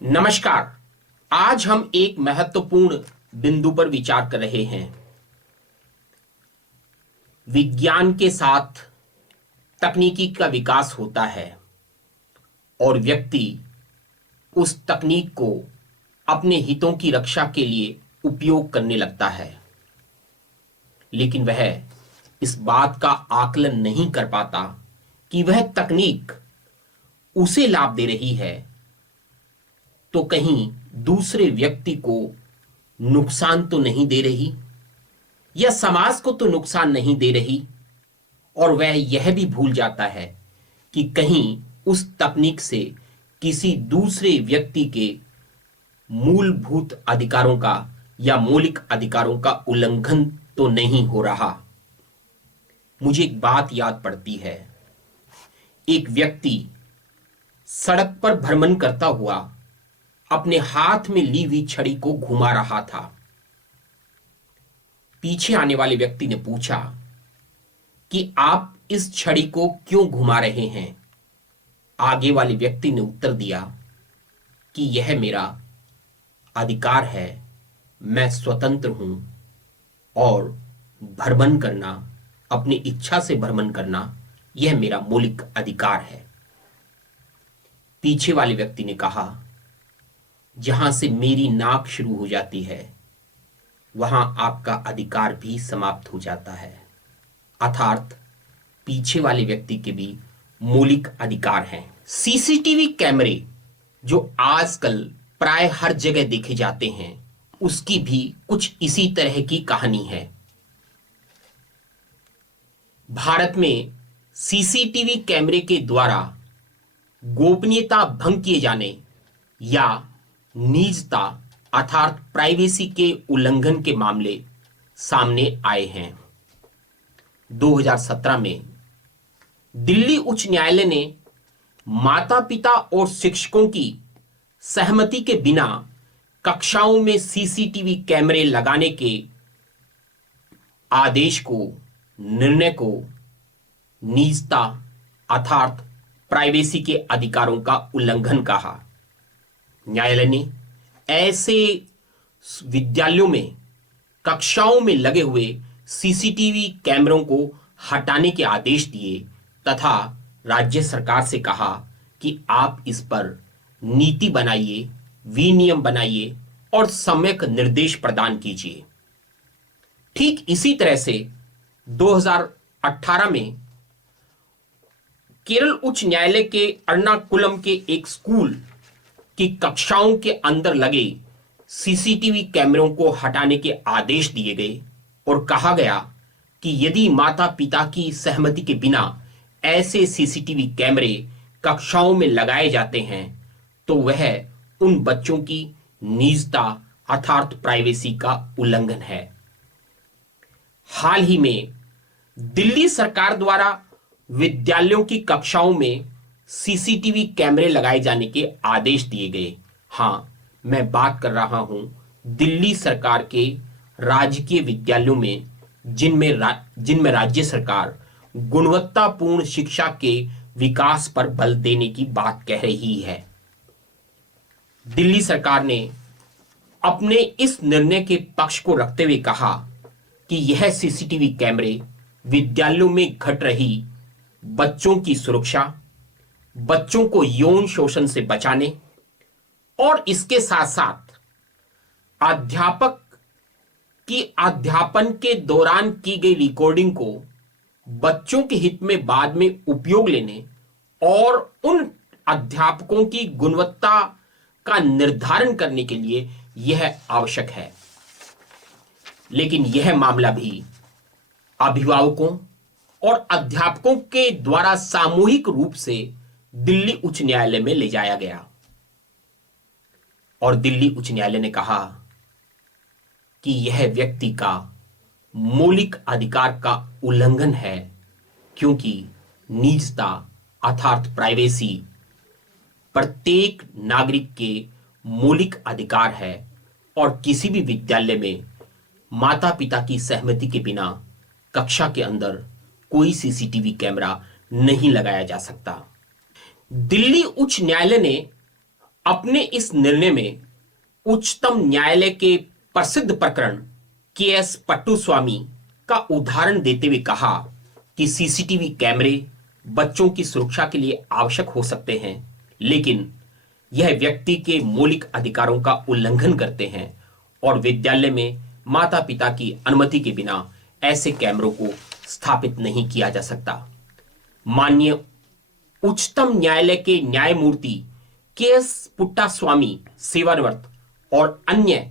नमस्कार। आज हम एक महत्वपूर्ण बिंदु पर विचार कर रहे हैं। विज्ञान के साथ तकनीकी का विकास होता है और व्यक्ति उस तकनीक को अपने हितों की रक्षा के लिए उपयोग करने लगता है, लेकिन वह इस बात का आकलन नहीं कर पाता कि वह तकनीक उसे लाभ दे रही है तो कहीं दूसरे व्यक्ति को नुकसान तो नहीं दे रही, या समाज को तो नुकसान नहीं दे रही। और वह यह भी भूल जाता है कि कहीं उस तकनीक से किसी दूसरे व्यक्ति के मूलभूत अधिकारों का या मौलिक अधिकारों का उल्लंघन तो नहीं हो रहा। मुझे एक बात याद पड़ती है। एक व्यक्ति सड़क पर भ्रमण करता हुआ अपने हाथ में ली हुई छड़ी को घुमा रहा था। पीछे आने वाले व्यक्ति ने पूछा कि आप इस छड़ी को क्यों घुमा रहे हैं। आगे वाले व्यक्ति ने उत्तर दिया कि यह मेरा अधिकार है, मैं स्वतंत्र हूं और भ्रमण करना, अपनी इच्छा से भ्रमण करना, यह मेरा मौलिक अधिकार है। पीछे वाले व्यक्ति ने कहा, जहां से मेरी नाक शुरू हो जाती है वहां आपका अधिकार भी समाप्त हो जाता है। अर्थात पीछे वाले व्यक्ति के भी मौलिक अधिकार हैं। सीसीटीवी कैमरे जो आजकल प्राय हर जगह देखे जाते हैं, उसकी भी कुछ इसी तरह की कहानी है। भारत में सीसीटीवी कैमरे के द्वारा गोपनीयता भंग किए जाने या निजता अर्थात प्राइवेसी के उल्लंघन के मामले सामने आए हैं। 2017 में दिल्ली उच्च न्यायालय ने माता पिता और शिक्षकों की सहमति के बिना कक्षाओं में सीसीटीवी कैमरे लगाने के निर्णय को निजता अर्थात प्राइवेसी के अधिकारों का उल्लंघन कहा। न्यायालय ने ऐसे विद्यालयों में कक्षाओं में लगे हुए सीसीटीवी कैमरों को हटाने के आदेश दिए तथा राज्य सरकार से कहा कि आप इस पर नीति बनाइए, विनियम बनाइए और सम्यक निर्देश प्रदान कीजिए। ठीक इसी तरह से 2018 में केरल उच्च न्यायालय के एर्नाकुलम के एक स्कूल की कक्षाओं के अंदर लगे सीसीटीवी कैमरों को हटाने के आदेश दिए गए और कहा गया कि यदि माता पिता की सहमति के बिना ऐसे सीसीटीवी कैमरे कक्षाओं में लगाए जाते हैं तो वह उन बच्चों की निजता अर्थात प्राइवेसी का उल्लंघन है। हाल ही में दिल्ली सरकार द्वारा विद्यालयों की कक्षाओं में सीसीटीवी कैमरे लगाए जाने के आदेश दिए गए। हां, मैं बात कर रहा हूं दिल्ली सरकार के राजकीय विद्यालयों में जिनमें राज्य सरकार गुणवत्तापूर्ण शिक्षा के विकास पर बल देने की बात कह रही है। दिल्ली सरकार ने अपने इस निर्णय के पक्ष को रखते हुए कहा कि यह सीसीटीवी कैमरे विद्यालयों में घट रही बच्चों की सुरक्षा, बच्चों को यौन शोषण से बचाने और इसके साथ साथ अध्यापक की अध्यापन के दौरान की गई रिकॉर्डिंग को बच्चों के हित में बाद में उपयोग लेने और उन अध्यापकों की गुणवत्ता का निर्धारण करने के लिए यह आवश्यक है। लेकिन यह मामला भी अभिभावकों और अध्यापकों के द्वारा सामूहिक रूप से दिल्ली उच्च न्यायालय में ले जाया गया और दिल्ली उच्च न्यायालय ने कहा कि यह व्यक्ति का मौलिक अधिकार का उल्लंघन है, क्योंकि निजता अर्थात प्राइवेसी प्रत्येक नागरिक के मौलिक अधिकार है और किसी भी विद्यालय में माता पिता की सहमति के बिना कक्षा के अंदर कोई सीसीटीवी कैमरा नहीं लगाया जा सकता। दिल्ली उच्च न्यायालय ने अपने इस निर्णय में उच्चतम न्यायालय के प्रसिद्ध प्रकरण केएस पट्टुस्वामी का उदाहरण देते हुए कहा कि सीसीटीवी कैमरे बच्चों की सुरक्षा के लिए आवश्यक हो सकते हैं, लेकिन यह व्यक्ति के मौलिक अधिकारों का उल्लंघन करते हैं और विद्यालय में माता पिता की अनुमति के बिना ऐसे कैमरों को स्थापित नहीं किया जा सकता। माननीय उच्चतम न्यायालय के न्यायमूर्ति केएस पुट्टास्वामी सेवानिवृत्त और अन्य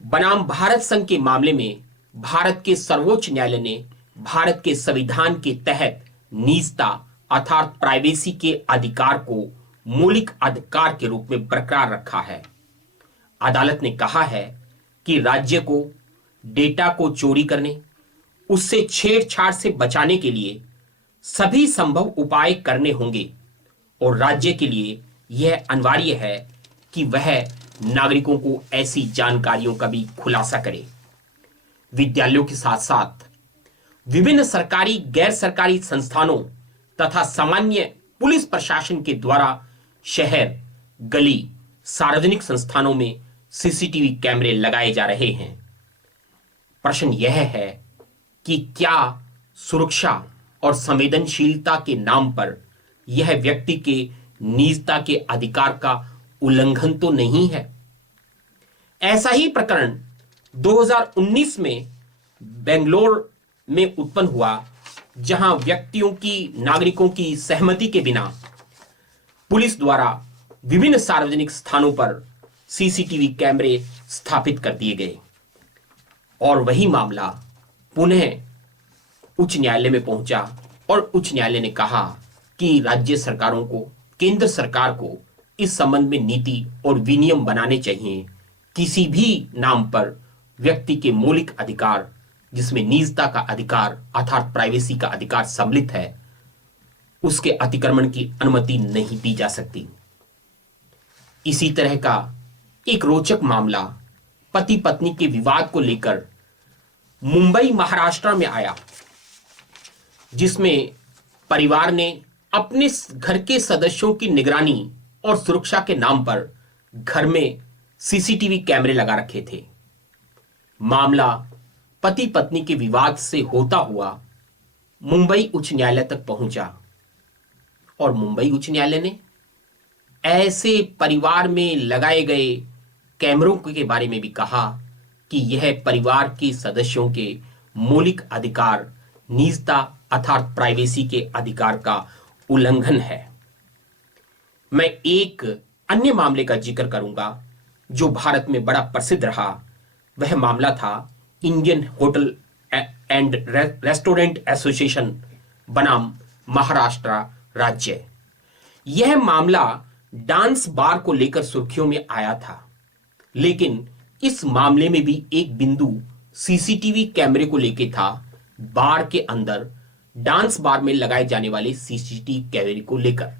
बनाम भारत संघ के मामले में भारत के सर्वोच्च न्यायालय ने भारत के संविधान के तहत निजता अर्थात प्राइवेसी के अधिकार को मौलिक अधिकार के रूप में बरकरार रखा है। अदालत ने कहा है कि राज्य को डेटा को चोरी करने, उससे छेड़छाड़ से बचाने के लिए सभी संभव उपाय करने होंगे और राज्य के लिए यह अनिवार्य है कि वह नागरिकों को ऐसी जानकारियों का भी खुलासा करे। विद्यालयों के साथ साथ विभिन्न सरकारी गैर सरकारी संस्थानों तथा सामान्य पुलिस प्रशासन के द्वारा शहर, गली, सार्वजनिक संस्थानों में सीसीटीवी कैमरे लगाए जा रहे हैं। प्रश्न यह है कि क्या सुरक्षा और संवेदनशीलता के नाम पर यह व्यक्ति के निजता के अधिकार का उल्लंघन तो नहीं है? ऐसा ही प्रकरण 2019 में बेंगलोर में उत्पन्न हुआ, जहां व्यक्तियों की, नागरिकों की सहमति के बिना पुलिस द्वारा विभिन्न सार्वजनिक स्थानों पर सीसीटीवी कैमरे स्थापित कर दिए गए और वही मामला पुनः उच्च न्यायालय में पहुंचा और उच्च न्यायालय ने कहा कि राज्य सरकारों को, केंद्र सरकार को इस संबंध में नीति और विनियम बनाने चाहिए। किसी भी नाम पर व्यक्ति के मौलिक अधिकार, जिसमें निजता का अधिकार अर्थात प्राइवेसी का अधिकार सम्मिलित है, उसके अतिक्रमण की अनुमति नहीं दी जा सकती। इसी तरह का एक रोचक मामला पति पत्नी के विवाद को लेकर मुंबई महाराष्ट्र में आया, जिसमें परिवार ने अपने घर के सदस्यों की निगरानी और सुरक्षा के नाम पर घर में सीसीटीवी कैमरे लगा रखे थे। मामला पति पत्नी के विवाद से होता हुआ मुंबई उच्च न्यायालय तक पहुंचा और मुंबई उच्च न्यायालय ने ऐसे परिवार में लगाए गए कैमरों के बारे में भी कहा कि यह परिवार के सदस्यों के मौलिक अधिकार, निजता अर्थात प्राइवेसी के अधिकार का उल्लंघन है। मैं एक अन्य मामले का जिक्र करूंगा जो भारत में बड़ा प्रसिद्ध रहा। वह मामला था Indian hotel and restaurant association बनाम महाराष्ट्र राज्य। यह मामला डांस बार को लेकर सुर्खियों में आया था, लेकिन इस मामले में भी एक बिंदु सीसीटीवी कैमरे को लेकर था, बार के अंदर डांस बार में लगाए जाने वाले सीसीटीवी कैमरे को लेकर।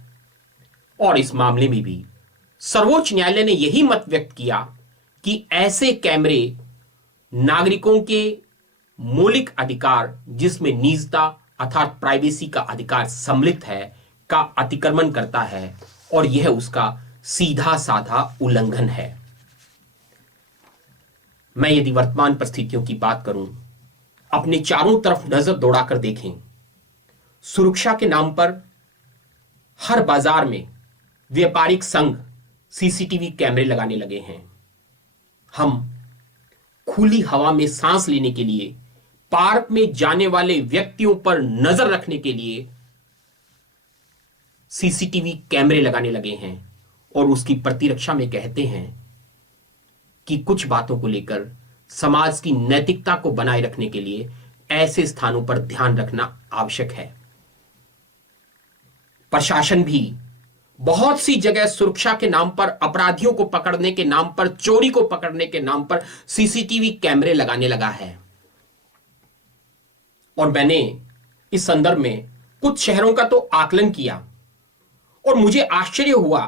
और इस मामले में भी सर्वोच्च न्यायालय ने यही मत व्यक्त किया कि ऐसे कैमरे नागरिकों के मौलिक अधिकार, जिसमें निजता अर्थात प्राइवेसी का अधिकार सम्मिलित है, का अतिक्रमण करता है और यह उसका सीधा साधा उल्लंघन है। मैं यदि वर्तमान परिस्थितियों की बात करूं, अपने चारों तरफ नजर दौड़ाकर देखें, सुरक्षा के नाम पर हर बाजार में व्यापारिक संघ सीसीटीवी कैमरे लगाने लगे हैं। हम खुली हवा में सांस लेने के लिए, पार्क में जाने वाले व्यक्तियों पर नजर रखने के लिए सीसीटीवी कैमरे लगाने लगे हैं और उसकी प्रतिरक्षा में कहते हैं कि कुछ बातों को लेकर समाज की नैतिकता को बनाए रखने के लिए ऐसे स्थानों पर ध्यान रखना आवश्यक है। प्रशासन भी बहुत सी जगह सुरक्षा के नाम पर, अपराधियों को पकड़ने के नाम पर, चोरी को पकड़ने के नाम पर सीसीटीवी कैमरे लगाने लगा है। और मैंने इस संदर्भ में कुछ शहरों का तो आकलन किया और मुझे आश्चर्य हुआ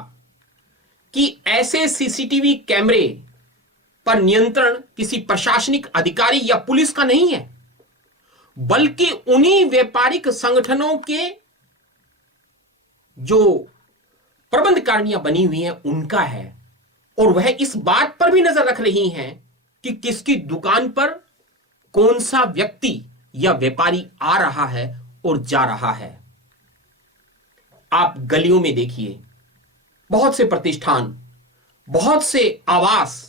कि ऐसे सीसीटीवी कैमरे पर नियंत्रण किसी प्रशासनिक अधिकारी या पुलिस का नहीं है, बल्कि उन्हीं व्यापारिक संगठनों के जो प्रबंधकारिणियां बनी हुई हैं उनका है, और वह इस बात पर भी नजर रख रही हैं कि किसकी दुकान पर कौन सा व्यक्ति या व्यापारी आ रहा है और जा रहा है। आप गलियों में देखिए, बहुत से प्रतिष्ठान, बहुत से आवास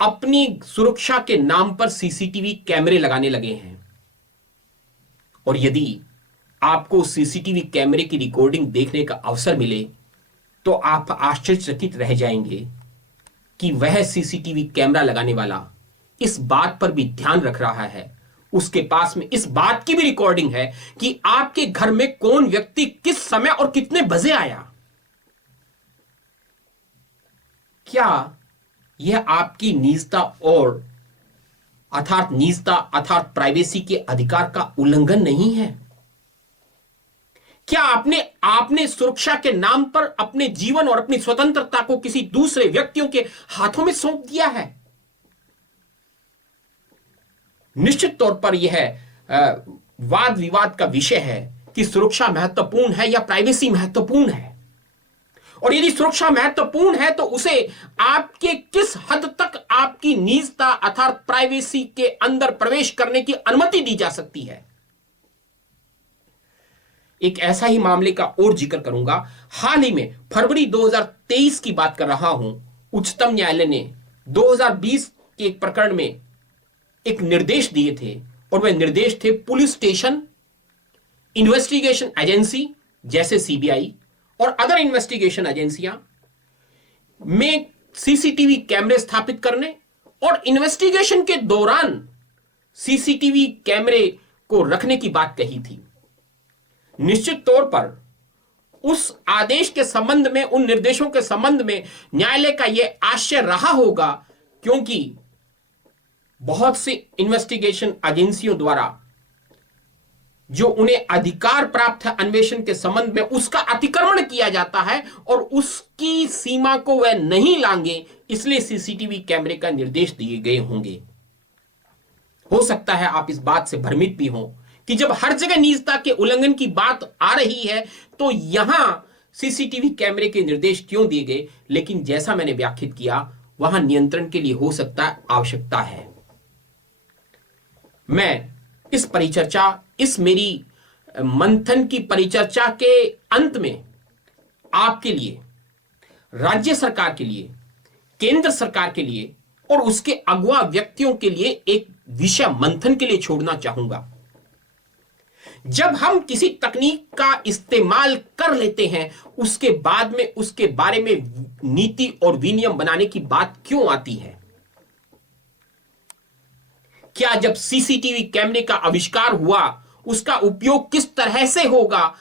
अपनी सुरक्षा के नाम पर सीसीटीवी कैमरे लगाने लगे हैं। और यदि आपको सीसीटीवी कैमरे की रिकॉर्डिंग देखने का अवसर मिले तो आप आश्चर्यचकित रह जाएंगे कि वह सीसीटीवी कैमरा लगाने वाला इस बात पर भी ध्यान रख रहा है, उसके पास में इस बात की भी रिकॉर्डिंग है कि आपके घर में कौन व्यक्ति किस समय और कितने बजे आया। क्या यह आपकी निजता और अर्थात प्राइवेसी के अधिकार का उल्लंघन नहीं है? क्या आपने सुरक्षा के नाम पर अपने जीवन और अपनी स्वतंत्रता को किसी दूसरे व्यक्तियों के हाथों में सौंप दिया है? निश्चित तौर पर यह वाद विवाद का विषय है कि सुरक्षा महत्वपूर्ण है या प्राइवेसी महत्वपूर्ण है। और यदि सुरक्षा महत्वपूर्ण है तो उसे आपके किस हद तक आपकी निजता अर्थात प्राइवेसी के अंदर प्रवेश करने की अनुमति दी जा सकती है। एक ऐसा ही मामले का और जिक्र करूंगा। हाल ही में फरवरी 2023 की बात कर रहा हूं, उच्चतम न्यायालय ने 2020 के एक प्रकरण में एक निर्देश दिए थे, और वह निर्देश थे पुलिस स्टेशन, इन्वेस्टिगेशन एजेंसी जैसे सीबीआई और अदर इन्वेस्टिगेशन एजेंसियां में सीसीटीवी कैमरे स्थापित करने और इन्वेस्टिगेशन के दौरान सीसीटीवी कैमरे को रखने की बात कही थी। निश्चित तौर पर उस आदेश के संबंध में, उन निर्देशों के संबंध में न्यायालय का यह आश्चर्य रहा होगा, क्योंकि बहुत सी इन्वेस्टिगेशन एजेंसियों द्वारा जो उन्हें अधिकार प्राप्त है अन्वेषण के संबंध में, उसका अतिक्रमण किया जाता है और उसकी सीमा को वह नहीं लांगे, इसलिए सीसीटीवी कैमरे का निर्देश दिए गए होंगे। हो सकता है आप इस बात से भ्रमित भी हों कि जब हर जगह निजता के उल्लंघन की बात आ रही है तो यहां सीसीटीवी कैमरे के निर्देश क्यों दिए गए। लेकिन जैसा मैंने व्याख्यात किया, वहां नियंत्रण के लिए हो सकता है आवश्यकता है। मैं इस परिचर्चा, इस मेरी मंथन की परिचर्चा के अंत में आपके लिए, राज्य सरकार के लिए, केंद्र सरकार के लिए और उसके अगुआ व्यक्तियों के लिए एक विषय मंथन के लिए छोड़ना चाहूंगा। जब हम किसी तकनीक का इस्तेमाल कर लेते हैं, उसके बाद में उसके बारे में नीति और विनियम बनाने की बात क्यों आती है? क्या जब सीसीटीवी कैमरे का आविष्कार हुआ, उसका उपयोग किस तरह से होगा,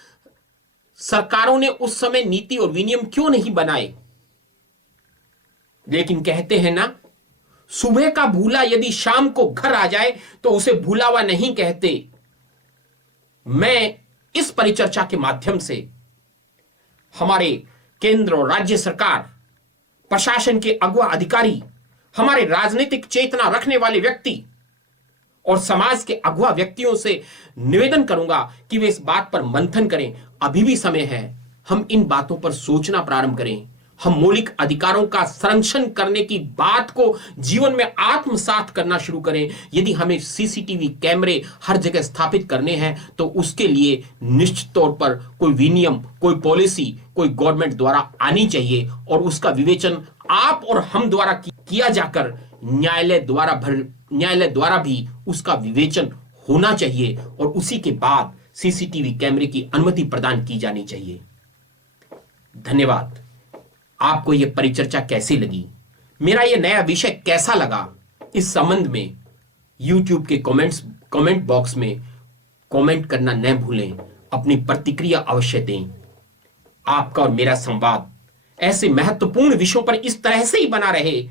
सरकारों ने उस समय नीति और विनियम क्यों नहीं बनाए? लेकिन कहते हैं ना, सुबह का भूला यदि शाम को घर आ जाए तो उसे भूला हुआ नहीं कहते। मैं इस परिचर्चा के माध्यम से हमारे केंद्र और राज्य सरकार, प्रशासन के अगुआ अधिकारी, हमारे राजनीतिक चेतना रखने वाले व्यक्ति और समाज के अगुआ व्यक्तियों से निवेदन करूंगा कि वे इस बात पर मंथन करें। अभी भी समय है, हम इन बातों पर सोचना प्रारंभ करें। हम मौलिक अधिकारों का संरक्षण करने की बात को जीवन में आत्मसात करना शुरू करें। यदि हमें सीसीटीवी कैमरे हर जगह स्थापित करने हैं तो उसके लिए निश्चित तौर पर कोई विनियम, कोई पॉलिसी, कोई गवर्नमेंट द्वारा आनी चाहिए, और उसका विवेचन आप और हम द्वारा किया जाकर न्यायालय द्वारा भी उसका विवेचन होना चाहिए, और उसी के बाद सीसीटीवी कैमरे की अनुमति प्रदान की जानी चाहिए। धन्यवाद। आपको यह परिचर्चा कैसी लगी, मेरा यह नया विषय कैसा लगा, इस संबंध में YouTube के कमेंट बॉक्स में कमेंट करना न भूलें। अपनी प्रतिक्रिया अवश्य दें। आपका और मेरा संवाद ऐसे महत्वपूर्ण विषयों पर इस तरह से ही बना रहे